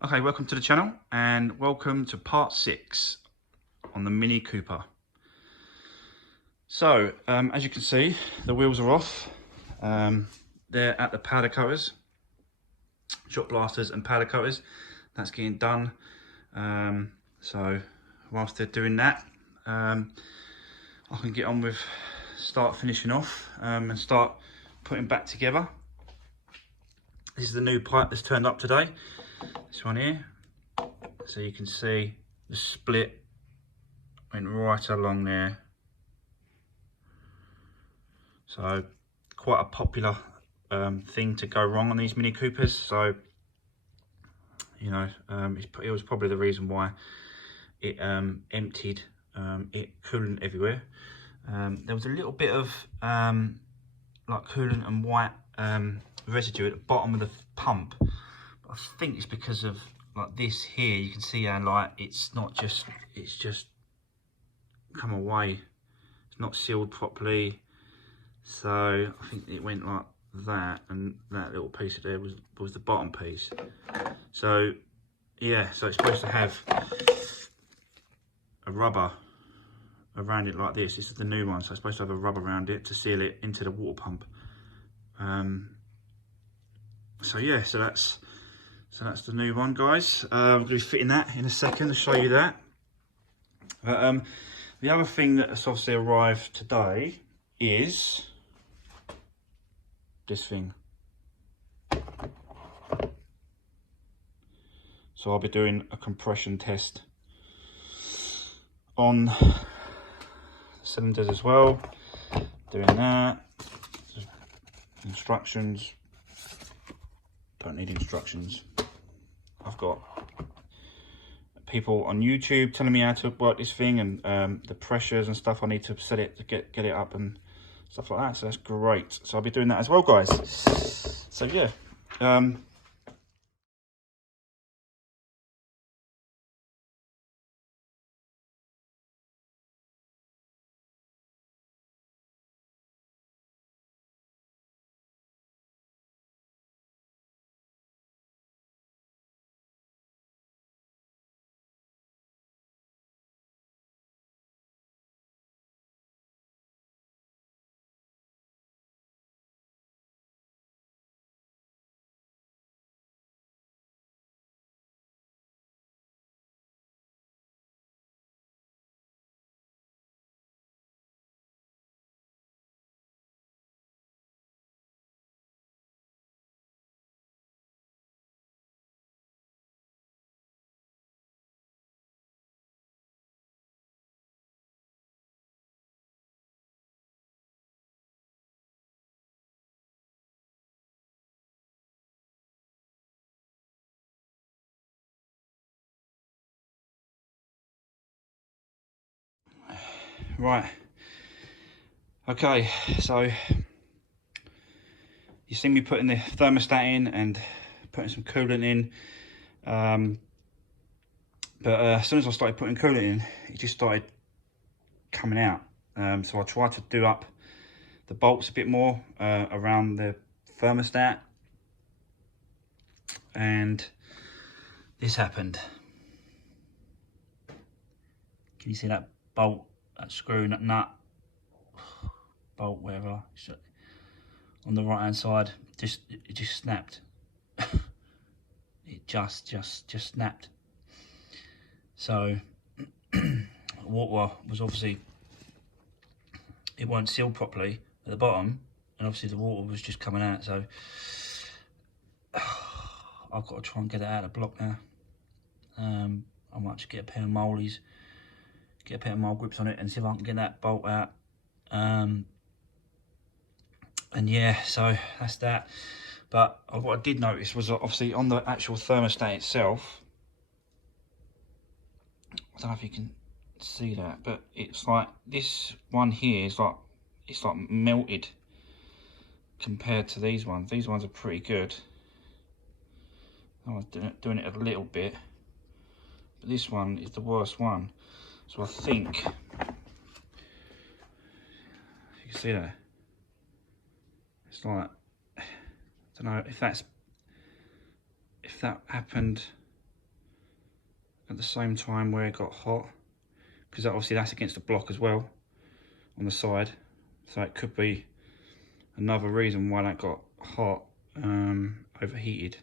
Okay, welcome to the channel and welcome to part 6 on the Mini Cooper. So, as you can see, the wheels are off. They're at the powder coaters, shot blasters and powder coaters. That's getting done. So, whilst they're doing that, I can get on with start finishing off and start putting back together. This is the new pipe that's turned up today. This one here. So you can see the split went right along there. So quite a popular thing to go wrong on these Mini Coopers. So, you know, it was probably the reason why it emptied it coolant everywhere. There was a little bit of like coolant and white residue at the bottom of the pump. I think it's because of like this here. You can see how like it's just come away. It's not sealed properly. So I think it went like that, and that little piece of there was the bottom piece. So yeah, so it's supposed to have a rubber around it like this. This is the new one, so it's supposed to have a rubber around it to seal it into the water pump. So yeah, so that's the new one, guys. I'm going to be fitting that in a second to show you that. But the other thing that's obviously arrived today is this thing. So I'll be doing a compression test on cylinders as well. Doing that. Instructions. Don't need instructions. I've got people on YouTube telling me how to work this thing and the pressures and stuff I need to set it to get it up and stuff like that. So that's great. So I'll be doing that as well, guys. So yeah. Right. Okay, so you see me putting the thermostat in and putting some coolant in. But as soon as I started putting coolant in, it just started coming out. So I tried to do up the bolts a bit more around the thermostat, and this happened. Can you see that bolt, that screw, that nut, bolt, whatever, on the right hand side? It just snapped. It just snapped. So water was obviously, it weren't sealed properly at the bottom, and obviously the water was just coming out. So I've got to try and get it out of the block now. I might just get a pair of mollies, get a pair of mold grips on it and see if I can get that bolt out. And yeah, so that's that. But what I did notice was obviously on the actual thermostat itself, I don't know if you can see that, but it's like this one here is like, it's like melted compared to these ones. These ones are pretty good. I was doing it a little bit, but this one is the worst one. So I think, you can see that, it's like, I don't know if that happened at the same time where it got hot, because obviously that's against the block as well on the side, so it could be another reason why that got hot, overheated.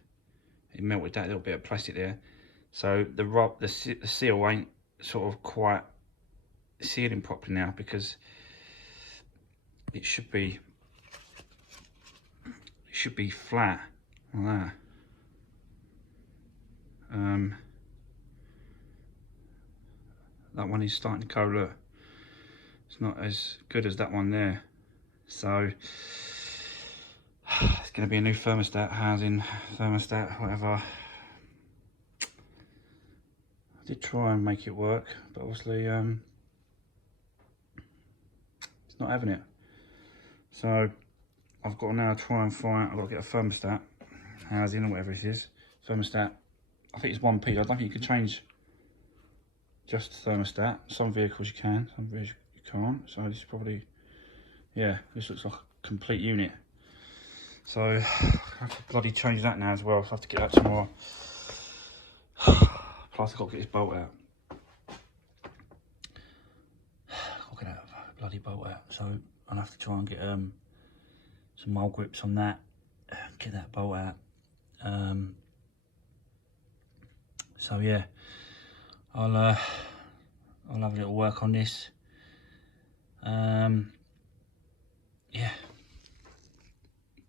It melted that little bit of plastic there, so the seal ain't sort of quite sealing properly now, because it should be flat like that. That one is starting to go, look, it's not as good as that one there. So it's going to be a new thermostat, housing, thermostat, whatever. I did try and make it work, but obviously it's not having it. So I've got to now try and find, I've got to get a thermostat, housing or whatever it is, thermostat. I think it's one piece. I don't think you can change just thermostat. Some vehicles you can, some vehicles you can't. So this is probably, yeah, this looks like a complete unit. So I have to bloody change that now as well. So I have to get that tomorrow. Plus I've got to get this bolt out. I'll get that bloody bolt out. So I'll have to try and get some mole grips on that. Get that bolt out. So yeah, I'll have a little work on this. Yeah.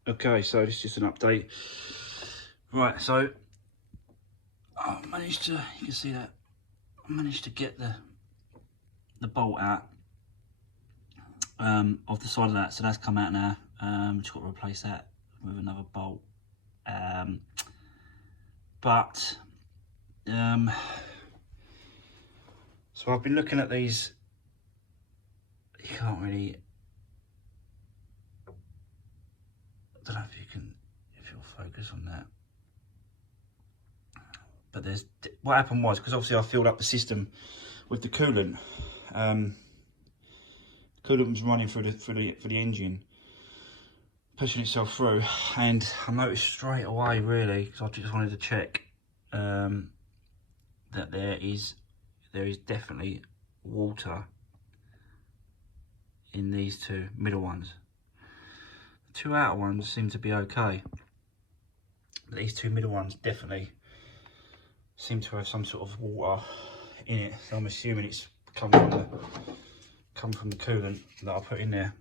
Okay, so this is just an update. Right, so I managed to, you can see that, I managed to get the bolt out off the side of that, so that's come out now. Just got to replace that with another bolt. So I've been looking at these. You can't really, I don't know if you'll focus on that. But what happened was, because obviously I filled up the system with the coolant. Coolant was running through the engine, pushing itself through, and I noticed straight away, really, because I just wanted to check that there is definitely water in these two middle ones. The two outer ones seem to be okay, but these two middle ones definitely seem to have some sort of water in it. So I'm assuming it's come from the coolant that I put in there.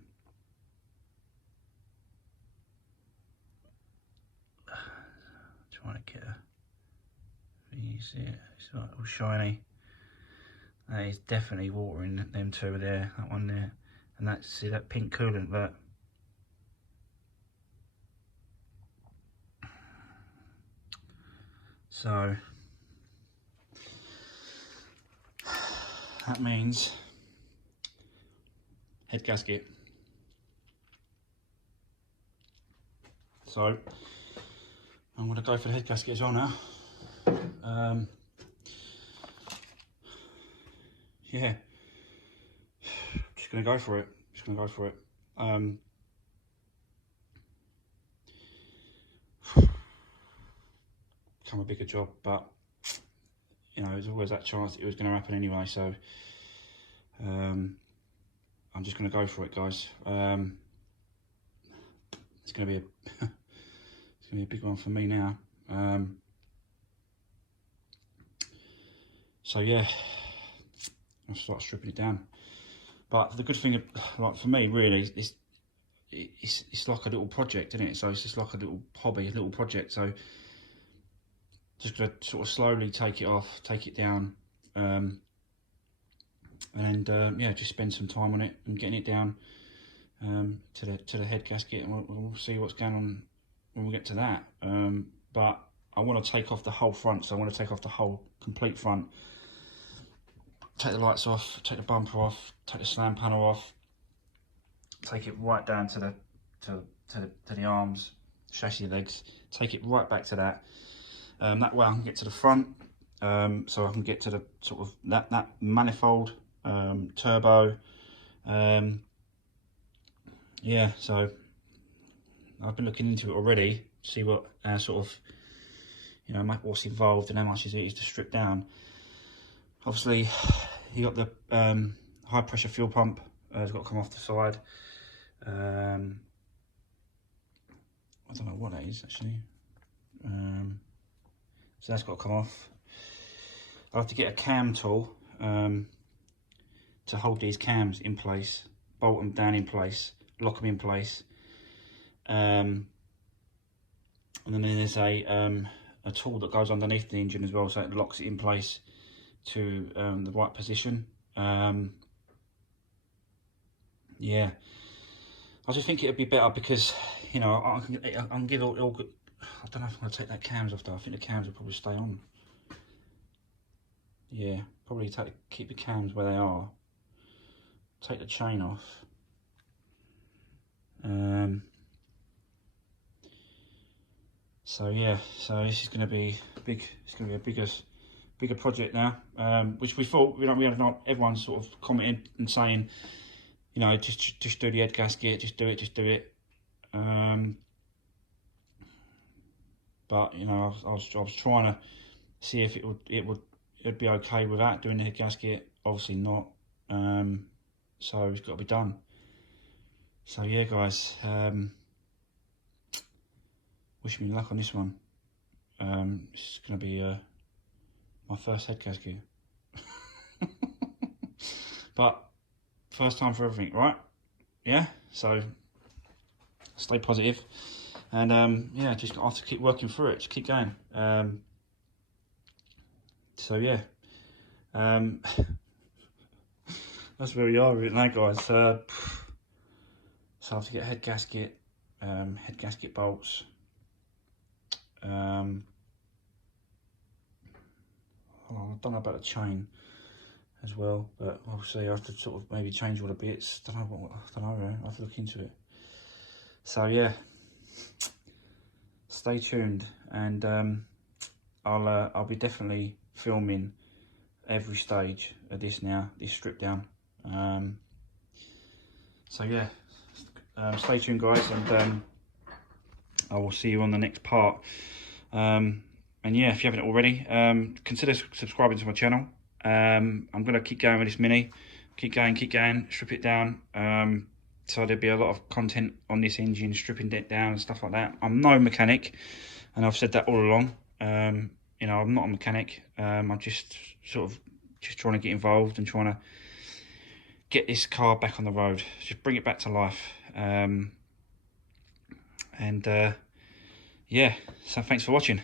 Trying to get you see it, it's like all shiny. That is definitely water in them two over there, that one there, and that's, see that pink coolant, but so that means head gasket. So I'm going to go for the head gasket as well now. Yeah, just going to go for it. Become a bigger job, but you know, there's always that chance that it was going to happen anyway. So I'm just going to go for it, guys. It's going to be a big one for me now. So yeah, I'll start stripping it down. But the good thing, like for me, really, it's like a little project, isn't it? So it's just like a little hobby, a little project. So just gonna sort of slowly take it off, take it down, and yeah, just spend some time on it and getting it down to the head gasket, and we'll see what's going on when we get to that. But I want to take off the whole front, so I want to take off the whole complete front. Take the lights off, take the bumper off, take the slam panel off, take it right down to the arms, chassis legs, take it right back to that. That way I can get to the front, so I can get to the sort of that manifold, turbo. Yeah, so I've been looking into it already, see what sort of, you know, what's involved and how much it is to strip down. Obviously, you got the high pressure fuel pump. It's got to come off the side. I don't know what that is actually. So that's got to come off. I have to get a cam tool to hold these cams in place, bolt them down in place, lock them in place. And then there's a tool that goes underneath the engine as well, so it locks it in place to the right position. Yeah, I just think it'd be better because, you know, I can give all good. I don't know if I'm going to take that cams off though. I think the cams will probably stay on. Yeah, probably keep the cams where they are. Take the chain off. So yeah, so this is going to be big. It's going to be a bigger project now. Which we thought, we have not. Everyone's sort of commenting and saying, you know, just do the head gasket, just do it. But you know, I was trying to see if it'd be okay without doing the head gasket. Obviously not. So it's got to be done. So yeah, guys. Wish me luck on this one. It's going to be my first head gasket. But first time for everything, right? Yeah, so stay positive. And yeah, just have to keep working through it, just keep going. So yeah, that's where we are with it now, guys. So I have to get head gasket bolts. I don't know about the chain as well, but obviously I have to sort of maybe change all the bits. I don't know. I have to look into it. So yeah, stay tuned, and I'll be definitely filming every stage of this now, this strip down. So yeah, stay tuned, guys, and I will see you on the next part. And yeah, if you haven't already, consider subscribing to my channel. I'm going to keep going with this Mini, keep going, strip it down. So there'll be a lot of content on this engine, stripping it down and stuff like that. I'm no mechanic, and I've said that all along. You know, I'm not a mechanic. I'm just sort of trying to get involved and trying to get this car back on the road, just bring it back to life. Yeah, so thanks for watching.